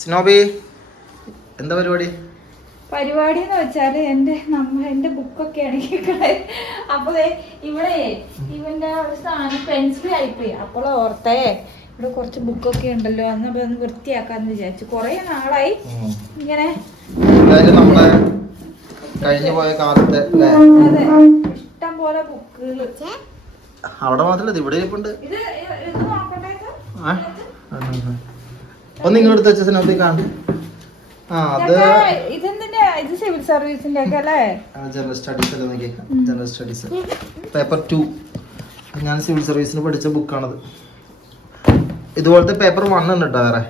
സ്നോബി എന്താ പരിപാടി? പരിപാടി എന്ന് വെച്ചാല് എന്റെ ബുക്കൊക്കെ ആണെങ്കിൽ അപ്പൊ ഇവിടെ ഇവന്റെ ഒരു സാധനം പെൻസിൽ ആയിപ്പോയി. അപ്പോൾ ഓർത്തേ ഇവിടെ കുറച്ച് ബുക്കൊക്കെ ഉണ്ടല്ലോ, അന്ന് ഒന്ന് വൃത്തിയാക്കാന്ന് വിചാരിച്ചു. കൊറേ നാളായി ഇങ്ങനെ. നമ്മുടെ കഴിഞ്ഞു പോയ കാലത്തെ അതെ, ഇഷ്ടം പോലെ ബുക്കുകൾ അവിടെ മാത്രല്ല ഇവിടെ ഇരിപ്പുണ്ട്. ഇത് നോക്കട്ടെ, ഒന്ന് ഇങ്ങോട്ട് വെച്ച സിനിമ കാണും. ഇത് സിവിൽ സർവീസിന്റെ ഒക്കെ അല്ലേ? ജനറൽ സ്റ്റഡീസ് അല്ലേ നോക്കി, ജനറൽ സ്റ്റഡീസ് പേപ്പർ 2. ഞാൻ സിവിൽ സർവീസിന് പഠിച്ച ബുക്കാണത്. ഇതുപോലത്തെ പേപ്പർ 1 ഉണ്ട് കേട്ടോ. വേറെ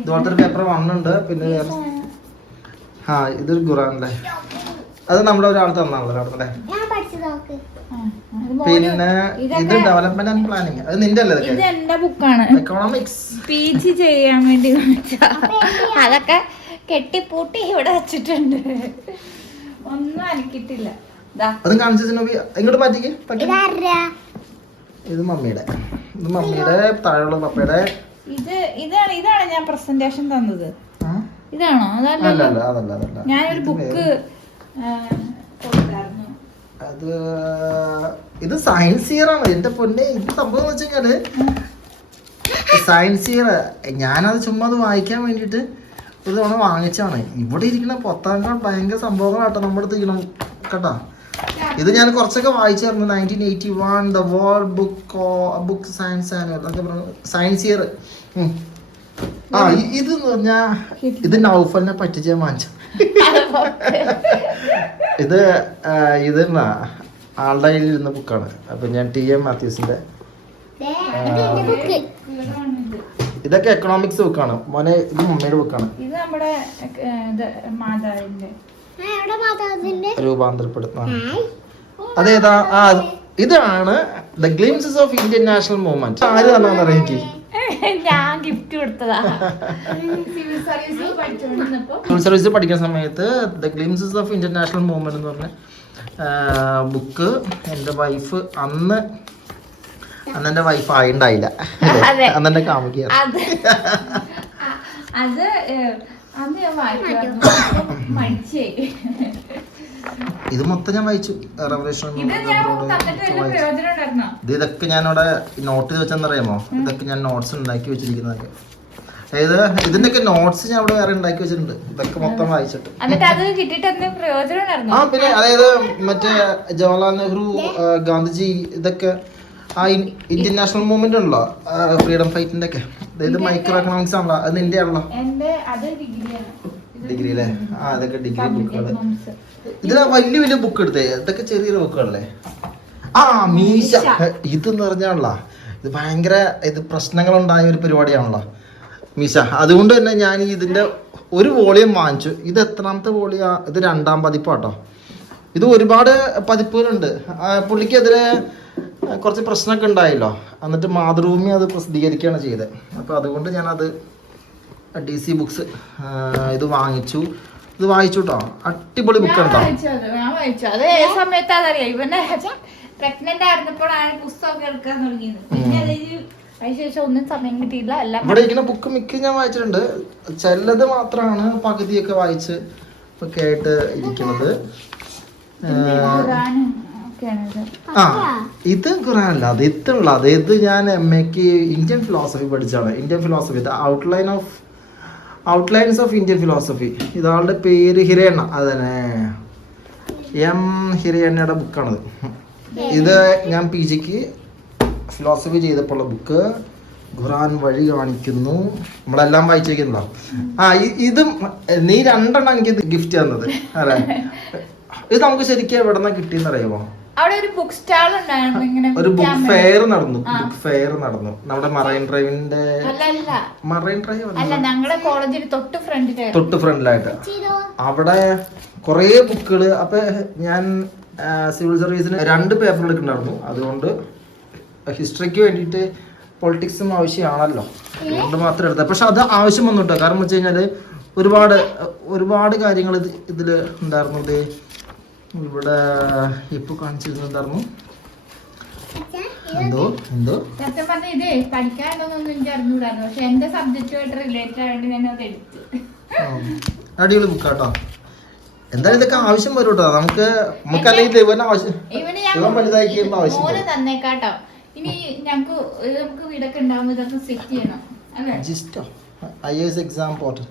ഇതുപോലത്തെ ഒരു പേപ്പർ 1 ഉണ്ട്. പിന്നെ ഇതൊരു ഖുറാനല്ലേ, അത് നമ്മുടെ ഒരാൾ തന്നാണല്ലോ അല്ലേ. പിന്നെ ഇത് ഡെവലപ്മെന്റ് ആൻഡ് പ്ലാനിങ്, അത് നിന്റെ അല്ലേ? ഇത് എന്റെ ബുക്കാണ്, എക്കണോമിക്സ്. PG ചെയ്യാൻ വേണ്ടി അതൊക്കെ കെട്ടിപ്പൂട്ടി ഇവിടെ വെച്ചിട്ടുണ്ട്, ഒന്നും അനക്കിട്ടില്ല. അതും കാണിച്ചു ഇങ്ങോട്ട് മാറ്റിക്ക്. ഇത് മമ്മിയുടെ, ഇത് മമ്മിയുടെ, താഴെയുള്ള പപ്പയുടെ. ഇതാണ് ഞാൻ പ്രസന്റേഷൻ തന്നത്. ഇതാണോ? അതല്ല. ഞാനൊരു ബുക്ക് കൊടുത്തായിരുന്നു. അത് ഇത് സയൻസ് ഇയർ ആണ് എന്റെ പൊന്നെ. ഇത് സംഭവം എന്ന് വെച്ചാല് സയൻസ് ഇയർ. ഞാനത് ചുമ്മാ അത് വായിക്കാൻ വേണ്ടിട്ട് ഒരു തവണ വാങ്ങിച്ചാണ്. ഇവിടെ ഇരിക്കുന്ന പൊത്താങ്കാൾ ഭയങ്കര സംഭവങ്ങളാട്ടോ നമ്മുടെ അടുത്ത് ഇരിക്കണം കേട്ടാ. ഇത് ഞാൻ കുറച്ചൊക്കെ വായിച്ചായിരുന്നു. 1981 the world book science annual, science year. ഇത് പറഞ്ഞാ ഇത് നൗഫലിനെ പറ്റിച്ച് ഞാൻ വാങ്ങിച്ചു. ഇത് ആളുടെ കയ്യിലിരുന്ന ബുക്കാണ്. അപ്പൊ ഞാൻ TM മാത്യൂസിന്റെ. ഇതൊക്കെ എക്കണോമിക്സ് ബുക്കാണ് മോനെ. ഇത് മമ്മിയുടെ ബുക്കാണ്. ഇത് നമ്മുടെ മാതാവിന്റെ രൂപാന്തരപ്പെടുത്തുന്ന. അതേതാ? ഇതാണ് the glimpses of Indian national movement. ആര് തന്നാന്ന് അറിയാം എനിക്ക്. ഞാൻ ഗിഫ്റ്റ് കൊടുത്തതാ. സിവിൽ സർവീസ് പഠിക്കുന്ന സമയത്ത് the glimpses of Indian national movement എന്ന് പറഞ്ഞ ബുക്ക് എൻ്റെ വൈഫ് അന്ന് എൻ്റെ വൈഫ് ആയിണ്ടായില്ല. അന്ന് എന്നെ കാമുകിയാണ്. അത് അന്ന് ഞാൻ വായിച്ചു. ഇത് മൊത്തം ഞാൻ വായിച്ചു. റെവല്യൂഷൻ. ഇതൊക്കെ ഞാനിവിടെ നോട്ട് ചെയ്ത് വെച്ചെന്നറിയാമോ? ഇതൊക്കെ ഞാൻ നോട്ട്സ് ഉണ്ടാക്കി വെച്ചിരിക്കുന്നതൊക്കെ. അതായത് ഇതിന്റെയൊക്കെ നോട്ട്സ് ഞാൻ ഇവിടെ വേറെ ഉണ്ടാക്കി വെച്ചിട്ടുണ്ട്. ഇതൊക്കെ മൊത്തം വായിച്ചിട്ട്. പിന്നെ അതായത് മറ്റേ ജവഹർലാൽ നെഹ്റു, ഗാന്ധിജി, ഇതൊക്കെ ആ ഇന്ത്യൻ നാഷണൽ മൂവ്മെന്റ് ഉണ്ടല്ലോ, ഫ്രീഡം ഫൈറ്റിന്റെ ഒക്കെ. അതായത് മൈക്രോ എക്കണോമിക്സ് ആണല്ലോ, അത് നിന്റെ ആണല്ലോ. ഡിഗ്രി അല്ലേ? അതൊക്കെ ഡിഗ്രി ബുക്കുകള്. ഇതിലെ വലിയ വലിയ ബുക്ക് എടുത്തേ. ഇതൊക്കെ ചെറിയൊരു ബുക്കുകളല്ലേ. മീശ. ഇതെന്ന് പറഞ്ഞാണല്ലോ, ഇത് ഭയങ്കര പ്രശ്നങ്ങളുണ്ടായ ഒരു പരിപാടിയാണല്ലോ മീശ. അതുകൊണ്ട് തന്നെ ഞാൻ ഇതിന്റെ ഒരു വോളിയം വാങ്ങിച്ചു. ഇത് എത്രാമത്തെ വോളിയാ? ഇത് 2ാം പതിപ്പാട്ടോ. ഇത് ഒരുപാട് പതിപ്പുകളുണ്ട്. പുള്ളിക്കെതിരെ കുറച്ച് പ്രശ്നമൊക്കെ ഉണ്ടായല്ലോ. എന്നിട്ട് മാതൃഭൂമി അത് പ്രസിദ്ധീകരിക്കുകയാണ് ചെയ്തത്. അപ്പോൾ അതുകൊണ്ട് ഞാനത് DC ബുക്സ് ഇത് വാങ്ങിച്ചു. ഇത് വായിച്ചു കേട്ടോ. അടിപൊളി ബുക്ക് കേട്ടോ. അതേ സമയത്ത് അതറിയാം, ഇവനെ പ്രഗ്നന്റ് ആയിരുന്നപ്പോഴാണ് പുസ്തകം എടുക്കാൻ തുടങ്ങിയത്. പിന്നെ അതിനുശേഷം ഒന്നും സമയം കിട്ടിയില്ല. ഇവിടെ ഇരിക്കുന്ന ബുക്ക് മിക്ക ഞാൻ വായിച്ചിട്ടുണ്ട്. ചിലത് മാത്രമാണ് പകുതിയൊക്കെ വായിച്ച് ഒക്കെ ആയിട്ട് ഇരിക്കുന്നത്. ഇത് ഖുറാനല്ല, അത് ഇതുള്ള ഇത് ഞാൻ MAക്ക് ഇന്ത്യൻ ഫിലോസഫി പഠിച്ചാണ്. Indian philosophy outlines of Indian philosophy. ഇതാളുടെ പേര് ഹിരയണ്ണ. അതന്നെ, M ഹിരയണ്ണയുടെ ബുക്കാണത്. ഇത് ഞാൻ PGക്ക് ഫിലോസഫി ചെയ്തപ്പോൾ ബുക്ക്. ഖുറാൻ വഴി കാണിക്കുന്നു. നമ്മളെല്ലാം വായിച്ചേക്കുന്നല്ലോ. ഇതും നീ 2 എനിക്ക് ഗിഫ്റ്റ് തന്നത് അല്ലേ? ഇത് നമുക്ക് ശരിക്കും എവിടെ നിന്നാ കിട്ടിയെന്ന് അറിയാമോ? അവിടെ ഒരു ബുക്ക് സ്റ്റാൾ ഉണ്ടായിരുന്നു. ഒരു ബുക്ക് ഫെയർ നടന്നു നമ്മുടെ മറൈൻ ഡ്രൈവിന്റെ. മറൈൻ ഡ്രൈവ് അല്ല, ഞങ്ങളുടെ കോളേജിന് തൊട്ട് ഫ്രണ്ടിലായിട്ട് അവിടെ കുറേ ബുക്കുകള്. അപ്പൊ ഞാൻ സിവിൽ സർവീസിന് 2 പേപ്പർ എടുക്കുന്നുണ്ടായിരുന്നു. അതുകൊണ്ട് ഹിസ്റ്ററിക്ക് വേണ്ടിയിട്ട് പൊളിറ്റിക്സും ആവശ്യമാണല്ലോ, അതുകൊണ്ട് മാത്രം എടുത്തത്. പക്ഷെ അത് ആവശ്യം വന്നിട്ടോ. കാരണം വെച്ച് കഴിഞ്ഞാല് ഒരുപാട് കാര്യങ്ങൾ ഇതില് ഉണ്ടായിരുന്നു. ഇവിടെ ഇപ്പൊ കാണിച്ചിരുന്നുണ്ടായിരുന്നു. എന്തോ എന്തോ സത്യം പറഞ്ഞ ഇതേ പഠിക്കാനുണ്ടോന്നൊന്നും എനിക്ക് അറിഞ്ഞൂടായിരുന്നു, പക്ഷെ എന്റെ സബ്ജക്റ്റുമായിട്ട് റിലേറ്റഡ് ആയിട്ട് ഞാൻ അത് എടുത്ത്. അടിപൊളി ബുക്കാട്ടോ. എന്തായാലും ഇതൊക്കെ ആവശ്യം വരും കേട്ടോ നമുക്കല്ലെങ്കിൽ ഇവൻ ആവശ്യം ഇവൻ വലുതായി കഴിയുമ്പോൾ ആവശ്യം മോന് തന്നേക്കാട്ടോ. ഇനി നമുക്ക് വീടൊക്കെ ഉണ്ടാവുമ്പോ ഇതൊക്കെ സെറ്റ് ചെയ്യണം അല്ലേ? Gisto IAS exam portal.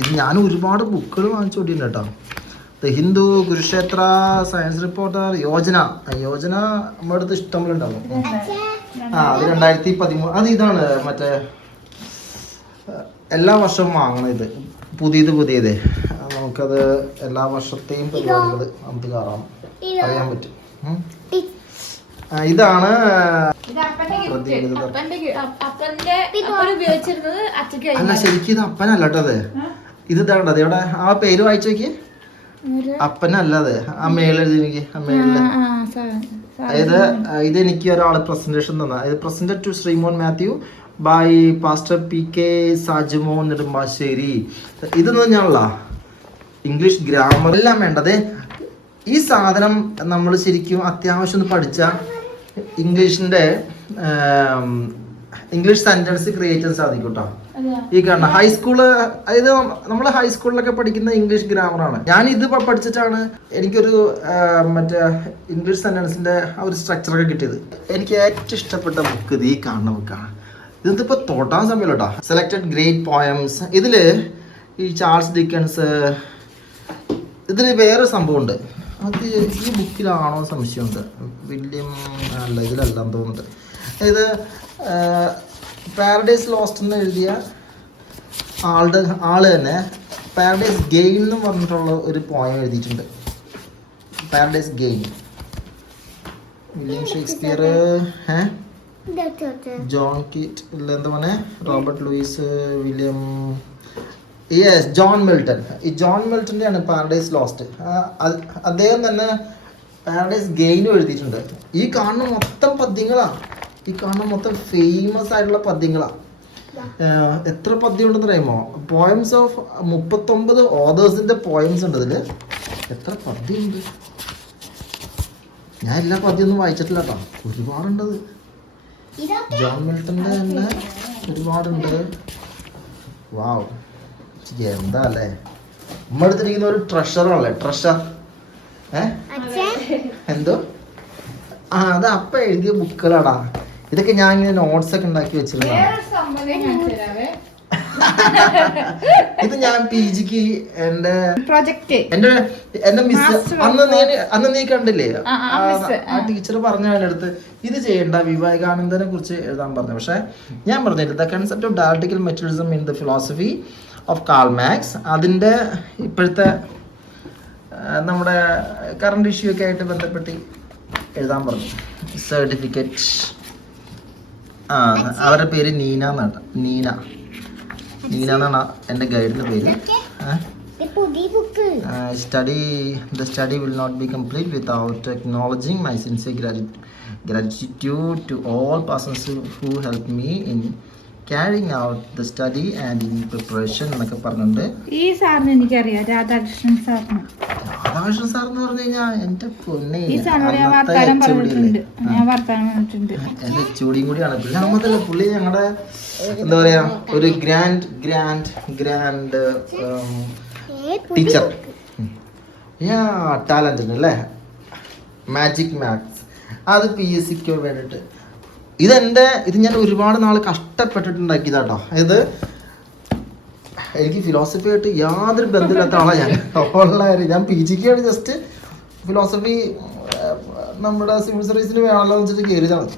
ഇത് ഞാൻ ഒരുപാട് ബുക്കുകൾ വാങ്ങിച്ചു കൊണ്ടിട്ടുണ്ട് കേട്ടോ. The Hindu, Kurukshetra, science reporter, Yojana നമ്മുടെ അടുത്ത് ഇഷ്ടംപോലെ ഉണ്ടാവും. അത് 2013. അത് ഇതാണ് മറ്റേ എല്ലാ വർഷവും വാങ്ങണം. ഇത് പുതിയത് നമുക്കത് എല്ലാ വർഷത്തെയും പരിപാടികൾ നമുക്ക് കാണാം, അറിയാൻ പറ്റും. ഇതാണ് അല്ല ശരിക്കും ഇത് അപ്പനല്ല കേട്ടത്. ഇത് ഇതാണ്ടത് ഇവിടെ ആ പേര് വായിച്ചു നോക്കി. അപ്പനല്ലത് ആ മേലെഴുതി ആ മേളില്. അതായത് ഇത് എനിക്ക് ഒരാള് പ്രസന്റേഷൻ തന്ന. ഇത് presented to Sreemon Mathew by pastor PK Sajumon Nedumbassery. ഇതെന്ന് പറഞ്ഞാണല്ലോ ഇംഗ്ലീഷ് ഗ്രാമർ എല്ലാം വേണ്ടത്. ഈ സാധനം നമ്മൾ ശരിക്കും അത്യാവശ്യം ഒന്ന് പഠിച്ച ഇംഗ്ലീഷ് സെന്റൻസ് ക്രിയേറ്റ് ചെയ്യാൻ സാധിക്കും കേട്ടോ. ഈ കാണുന്ന ഹൈസ്കൂള്, അതായത് നമ്മൾ ഹൈസ്കൂളിലൊക്കെ പഠിക്കുന്ന ഇംഗ്ലീഷ് ഗ്രാമറാണ്. ഞാൻ ഇത് പഠിച്ചിട്ടാണ് എനിക്കൊരു മറ്റേ ഇംഗ്ലീഷ് സെന്റൻസിന്റെ ആ ഒരു സ്ട്രക്ചറൊക്കെ കിട്ടിയത്. എനിക്ക് ഏറ്റവും ഇഷ്ടപ്പെട്ട ബുക്ക് ഇത് ഈ കാണുന്ന ബുക്കാണ്. ഇതിപ്പോ തൊട്ടാൻ സമയമല്ലോ കേട്ടോ. Selected great poems. ഇതില് ഈ ചാൾസ് ഡിക്കൻസ്, ഇതിൽ വേറെ സംഭവമുണ്ട്. അത് ഈ ബുക്കിലാണോ സംശയമുണ്ട്. വില്യം അല്ല, ഇതിലല്ലെന്ന് തോന്നുന്നുണ്ട്. ഇത് പാരഡൈസ് ലോസ്റ്റ് എന്ന് എഴുതിയ ആള് തന്നെ പാരഡൈസ് ഗെയിൻ എന്ന് പറഞ്ഞിട്ടുള്ള ഒരു പോയം എഴുതിയിട്ടുണ്ട്. Paradise gain. William Shakespeare, John Keat ഇല്ല, എന്താ പറഞ്ഞ Robert Lewis, William John Milton. ഈ ജോൺ മിൽട്ടൻ്റെ ആണ് പാരഡൈസ് ലോസ്റ്റ്. അദ്ദേഹം തന്നെ പാരഡൈസ് ഗെയിനും എഴുതിയിട്ടുണ്ട്. ഈ കാണുന്ന മൊത്തം പദ്യങ്ങളാണ്. ഈ കാണുന്ന മൊത്തം ഫേമസ് ആയിട്ടുള്ള പദ്യങ്ങളാണ്. എത്ര പദ്യം ഉണ്ടെന്ന് അറിയുമോ? പോയംസ് ഓഫ് 39 ഓതേഴ്സിന്റെ പോയംസ് ഉണ്ട് ഇതില്. എത്ര പദ്യമുണ്ട്! ഞാൻ എല്ലാ പദ്യമൊന്നും വായിച്ചിട്ടില്ല കേട്ടോ. ഒരുപാടുണ്ടത്. ജോൺ മിൽട്ടന്റെ തന്നെ ഒരുപാടുണ്ട്. വാവ്, എന്താ അല്ലേ നമ്മ എടുത്തിരിക്കുന്ന ഒരു ട്രഷറാണല്ലേ. ട്രഷർ എന്തോ അത് അപ്പ എഴുതിയ ബുക്കുകളാടാ. ഇതൊക്കെ ഞാൻ ഇങ്ങനെ നോട്ട്സ് ഒക്കെ ഉണ്ടാക്കി വെച്ചിരുന്നതാണ്. ഇത് ഞാൻ PGക്ക് എന്റെ മിസ് അന്ന് നീ കണ്ടില്ലേ, ആ ടീച്ചർ പറഞ്ഞ എൻ്റെ അടുത്ത് ഇത് ചെയ്യണ്ട, വിവേകാനന്ദനെ കുറിച്ച് എഴുതാൻ പറഞ്ഞു. പക്ഷെ ഞാൻ പറഞ്ഞില്ല the concept of dialectical materialism in the philosophy of Karl Marx. അതിൻ്റെ ഇപ്പോഴത്തെ നമ്മുടെ കറണ്ട് ഇഷ്യൂ ഒക്കെ ആയിട്ട് ബന്ധപ്പെട്ട് എഴുതാൻ പറഞ്ഞു. സർട്ടിഫിക്കറ്റ്. അവരുടെ പേര് നീന എന്നാണ്. നീന എന്നാണ് എൻ്റെ ഗൈഡിൻ്റെ പേര്. The study will not be complete without acknowledging my sincere gratitude to all persons who helped me in carrying out the study and in preparation എന്നൊക്കെ പറഞ്ഞിട്ടുണ്ട്. ഈ സാറിന് എനിക്കറിയാം, രാധാകൃഷ്ണൻ സാറിന്. രാധാകൃഷ്ണൻ സാർ എന്ന് പറഞ്ഞു കഴിഞ്ഞാൽ എൻ്റെ പൊന്നെ എൻ്റെ ചൂടിയും കൂടിയാണ്. പിന്നെ നമ്മതല്ല പുള്ളി ഞങ്ങളുടെ എന്താ പറയാ ഒരു ഗ്രാൻഡ് ടീച്ചർ. ടാലന്റ് അല്ലേ, മാജിക് മാത്സ്. അത് PSCക്ക് വേണ്ടിയിട്ട് ഇത് ഞാൻ ഒരുപാട് നാൾ കഷ്ടപ്പെട്ടിട്ടുണ്ടാക്കിയതാട്ടോ. ഇത് എനിക്ക് ഫിലോസഫി ആയിട്ട് യാതൊരു ബന്ധമില്ലാത്ത ആളാണ് ഞാൻ. ഞാൻ PGക്കാണ് ജസ്റ്റ് ഫിലോസഫി നമ്മുടെ സിവിൽ സർവീസിന് വേണമല്ലോ എന്ന് വെച്ചിട്ട് കയറിയതാണ്.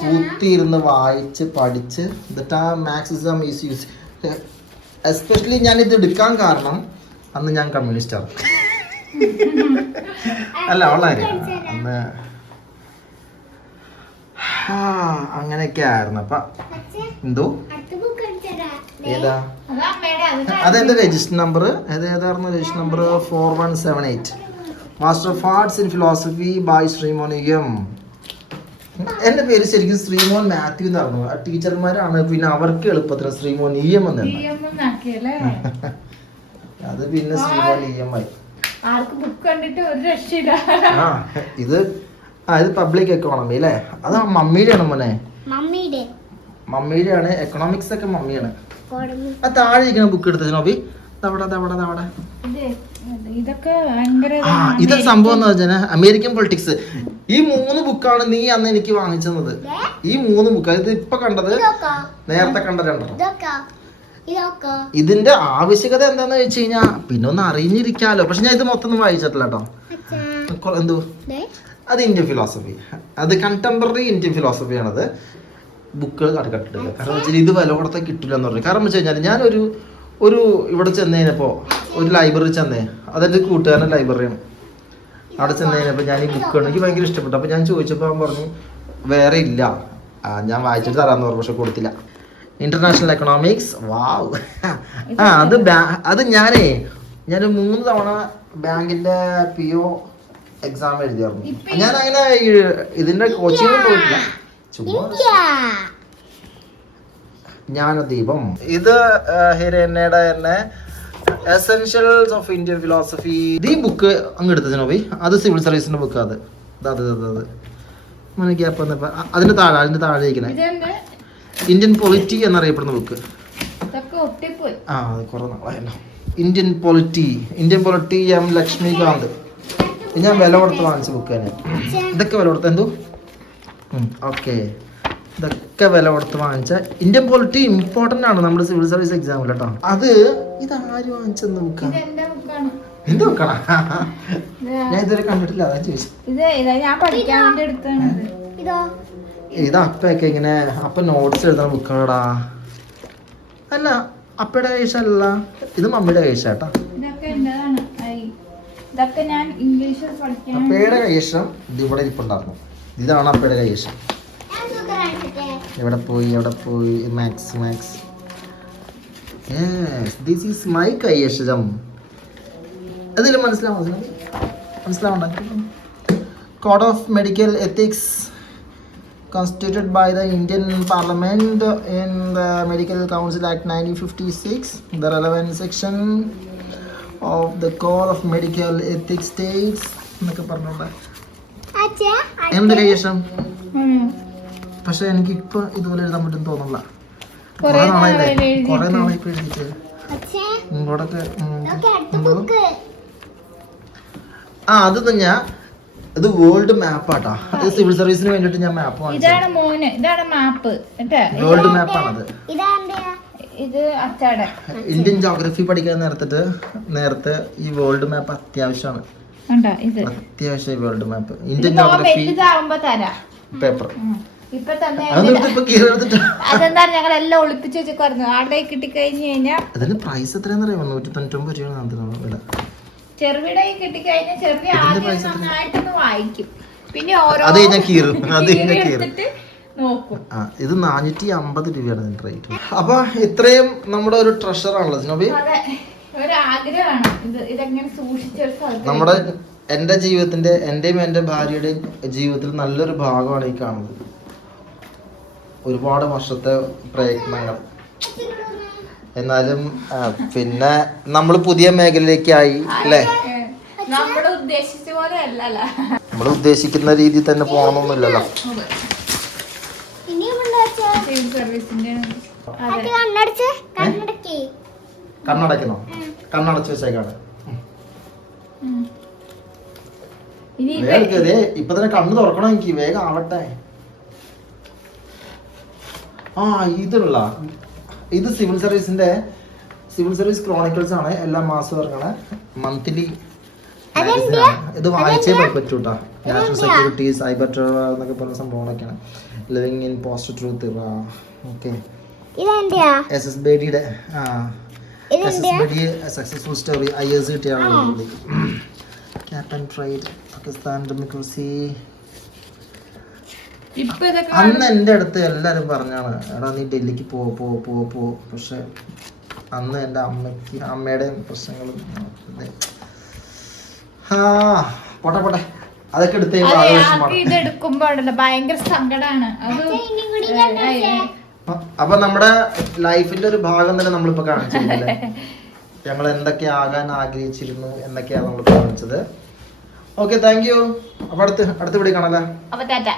കൂത്തിയിരുന്ന് വായിച്ച് പഠിച്ച് എന്നിട്ട് ആ മാക്സിസം യൂസ് എസ്പെഷ്യലി ഞാൻ ഇത് എടുക്കാൻ കാരണം അന്ന് ഞാൻ കമ്മ്യൂണിസ്റ്റാണ്. അല്ല വളരെ അന്ന് അങ്ങനെയൊക്കെ ആയിരുന്നു. അപ്പൊ എന്തോ ഏതാ അതെന്റെ രജിസ്റ്റർ നമ്പർ ഏതായിരുന്നു? Register number 4178. Master of arts in philosophy by Sreemon EM. എന്റെ പേര് ശരിക്കും ശ്രീമോൻ മാത്യു എന്നായിരുന്നു. ആ ടീച്ചർമാരാണ് പിന്നെ അവർക്ക് എളുപ്പത്തിൽ ശ്രീമോൻ EM എന്ന്. അത് പിന്നെ ശ്രീമോൻ EM ആയി. ഇത് ഇത് പബ്ലിക് എക്കോണമി അല്ലേ? അത് മമ്മിയുടെയാണ് മോനെ. മമ്മിയുടെ ആണ്. എക്കണോമിക്സ് ഒക്കെ മമ്മിയാണ്. ആ താഴെ ഇരിക്കുന്ന ബുക്ക് എടുത്തത് നോബി. ഇതൊക്കെ സംഭവം എന്ന് വെച്ചാൽ അമേരിക്കൻ പൊളിറ്റിക്സ്. ഈ 3 ബുക്കാണ് നീ അന്ന് എനിക്ക് വാങ്ങിച്ചത്. ഈ 3 ബുക്ക് ഇത് ഇപ്പൊ കണ്ടത്, നേരത്തെ കണ്ട 2. ഇതിന്റെ ആവശ്യകത എന്താന്ന് വെച്ച് കഴിഞ്ഞാ പിന്നെ ഒന്ന് അറിഞ്ഞിരിക്കാലോ. പക്ഷെ ഞാൻ ഇത് മൊത്തം ഒന്നും വായിച്ചിട്ടില്ല കേട്ടോ. എന്തോ അത് ഇന്ത്യൻ ഫിലോസഫി, അത് കണ്ടംപററി ഇന്ത്യൻ ഫിലോസഫി ആണത്. ബുക്കുകൾ കട്ടിട്ടില്ല. കാരണം വെച്ചാൽ ഇത് വില കൊടുത്താൽ കിട്ടില്ല എന്ന് പറഞ്ഞു. കാരണം വെച്ച് കഴിഞ്ഞാൽ ഞാനൊരു ഇവിടെ ചെന്ന് കഴിഞ്ഞപ്പോൾ ഒരു ലൈബ്രറി ചെന്നേ, അതെൻ്റെ കൂട്ടുകാരൻ്റെ ലൈബ്രറിയാണ്. അവിടെ ചെന്ന് കഴിഞ്ഞപ്പോൾ ഞാൻ ഈ ബുക്കാണ് എനിക്ക് ഭയങ്കര ഇഷ്ടപ്പെട്ടു. അപ്പോൾ ഞാൻ ചോദിച്ചപ്പോൾ അവൻ പറഞ്ഞു വേറെ ഇല്ല, ഞാൻ വായിച്ചിട്ട് തരാമെന്ന് പറഞ്ഞു. പക്ഷെ കൊടുത്തില്ല. International economics. വാവ്. അത് ഞാനൊരു 3 തവണ ബാങ്കിന്റെ PO എക്സാം എഴുതിയായിരുന്നു. ഞാൻ അങ്ങനെ ഇതിന്റെ കോച്ചിങ് പോയിട്ടില്ല. ജ്ഞാനദീപം. ഇത് ഹിരണ്യയുടെ തന്നെ എസെൻഷ്യൽസ് ഓഫ് ഇന്ത്യൻ ഫിലോസഫി. ഈ ബുക്ക് അങ്ങ് എടുത്തതിനോ പോയി. അത് സിവിൽ സർവീസിന്റെ ബുക്ക്. അത് ഗ്യാപ്പ് വന്നപ്പോ അതിന്റെ താഴെ ഇരിക്കണേ ഇന്ത്യൻ പൊളിറ്റി എന്നറിയപ്പെടുന്ന ബുക്ക്. അത് കുറെ നാളായല്ലോ. Indian polity M. ലക്ഷ്മികാന്ത്. ഞാൻ വില കൊടുത്ത് വാങ്ങിച്ച ബുക്ക് തന്നെ. ഇതൊക്കെ വില കൊടുത്ത എന്തോ ഓക്കെ. ഇതൊക്കെ വില കൊടുത്ത് വാങ്ങിച്ച ഇന്ത്യൻ പൊളിറ്റി ഇമ്പോർട്ടന്റ് ആണ് നമ്മുടെ സിവിൽ സർവീസ് എക്സാമിൽ കേട്ടോ. ഇതാര് വാങ്ങിച്ചെന്ന് ബുക്കാണ്? എന്ത് ബുക്കാണ്? ഞാൻ ഇതുവരെ കണ്ടിട്ടില്ല, അതാ ചോദിച്ചു. ഇത് അപ്പൊക്കെ ഇങ്ങനെ അപ്പ നോട്ട്സ് എഴുതുന്ന ബുക്കാടാ. അല്ല, അപ്പയുടെ കൈശ അല്ല, ഇത് മമ്മിയുടെ കൈശ കേട്ടാ. അപ്പയുടെ കൈശം ഇത് ഇവിടെ ഇരിപ്പുണ്ടായിരുന്നു. ഇതാണ് അപ്പയുടെ കൈശം. എവിടെ പോയി മാക്സ്. ദിസ് ഈസ് മൈ കൈശം. അതിൽ മനസ്സിലാവണ്ട. Code of medical ethics constituted by the Indian Parliament in the Medical Council Act 1956. The relevant section of the Code of Medical Ethics states എന്നൊക്കെ പറഞ്ഞോട്ടെ. എന്ത് കൈശം? പക്ഷെ എനിക്ക് ഇപ്പൊ ഇതുപോലെ എഴുതാൻ പറ്റും തോന്നില്ല. കുറെ നാളായി ഇപ്പൊ എഴുതിട്ട് ഇങ്ങോട്ടൊക്കെ. അത് തന്നെയാ. ഇത് വേൾഡ് മാപ്പ് ആട്ടാ. അത് സിവിൽ സർവീസിന് വേണ്ടിട്ട് ഞാൻ മാപ്പ് വാങ്ങിച്ചു. വേൾഡ് മാപ്പാണത്. ഇന്ത്യൻ ജോഗ്രഫി പഠിക്കാൻ നേരത്തെ ഈ വേൾഡ് മാപ്പ് അത്യാവശ്യമാണ്. അത്യാവശ്യം world map. Indian geography paper ഞങ്ങളെല്ലാം ഒളിപ്പിച്ച് വെച്ചേക്കായിരുന്നു. ആളുടെ കിട്ടിക്കഴിഞ്ഞു കഴിഞ്ഞാൽ അതിന് പ്രൈസ് എത്രയാണെന്ന് അറിയാമോ? 199 രൂപയാണ് വില. ചെറുവിടെ കിട്ടിക്കഴിഞ്ഞാൽ ചെറിയ നന്നായിട്ടൊന്ന് വായിക്കും. പിന്നെ നോക്കും. ഇത് 450 രൂപയാണ് റേറ്റ്. അപ്പൊ ഇത്രയും നമ്മുടെ ഒരു ട്രഷർ ആണല്ലോ സിനോബി. നമ്മുടെ എന്റെ ജീവിതത്തിന്റെ, എന്റെയും എന്റെ ഭാര്യയുടെയും ജീവിതത്തിൽ നല്ലൊരു ഭാഗമാണ് ഈ കാണുന്നത്. ഒരുപാട് വർഷത്തെ പ്രയത്നങ്ങൾ. എന്നാലും പിന്നെ നമ്മൾ പുതിയ മേഖലയിലേക്കായി അല്ലേ? നമ്മൾ ഉദ്ദേശിക്കുന്ന രീതിയിൽ തന്നെ പോകണമെന്നില്ലല്ലോ. കണ്ണടയ്ക്കണോ? കണ്ണടച്ച് വെച്ചേക്കാണ്. ഇപ്പൊ തന്നെ കണ്ണ് തുറക്കണം എനിക്ക്. വേഗം ആവട്ടെ. ഇത് സിവിൽ സർവീസ് ക്രോണിക്കിൾസ് ആണ്. എല്ലാ മാസവും ഇറങ്ങണ മന്ത്ലി. ഇത് വായിച്ചേ പറ്റൂട്ടാ. നാഷണൽ സെക്യൂരിറ്റി, സൈബർ ടെറർ എന്നൊക്കെ പറഞ്ഞ സംഭവങ്ങളൊക്കെയാണ്. Living in post truth. Okay. SSBD successful story. IS കിട്ടിയാണ്. Captain trade Pakistan democracy. അന്ന് എൻ്റെ അടുത്ത് എല്ലാരും പറഞ്ഞാണ് എടാ നീ ഡൽഹിക്ക് പോ. പക്ഷെ അന്ന് എൻ്റെ അമ്മയുടെ പ്രശ്നങ്ങളും പോട്ടെ അതൊക്കെ എടുക്കുമ്പോ ഭയങ്കര സങ്കടമാണ്. അപ്പൊ നമ്മുടെ ലൈഫിന്റെ ഒരു ഭാഗം തന്നെ നമ്മളിപ്പോ കാണിച്ചിരുന്നില്ലേ? ഞങ്ങൾ എന്തൊക്കെ ആകാൻ ആഗ്രഹിച്ചിരുന്നു എന്നൊക്കെയാണ് നമ്മൾ കാണിച്ചത്. Okay thank you. അപ്പൊ അടുത്ത വീഡിയോ കാണാല്ലേ. അപ്പൊ ടാറ്റ.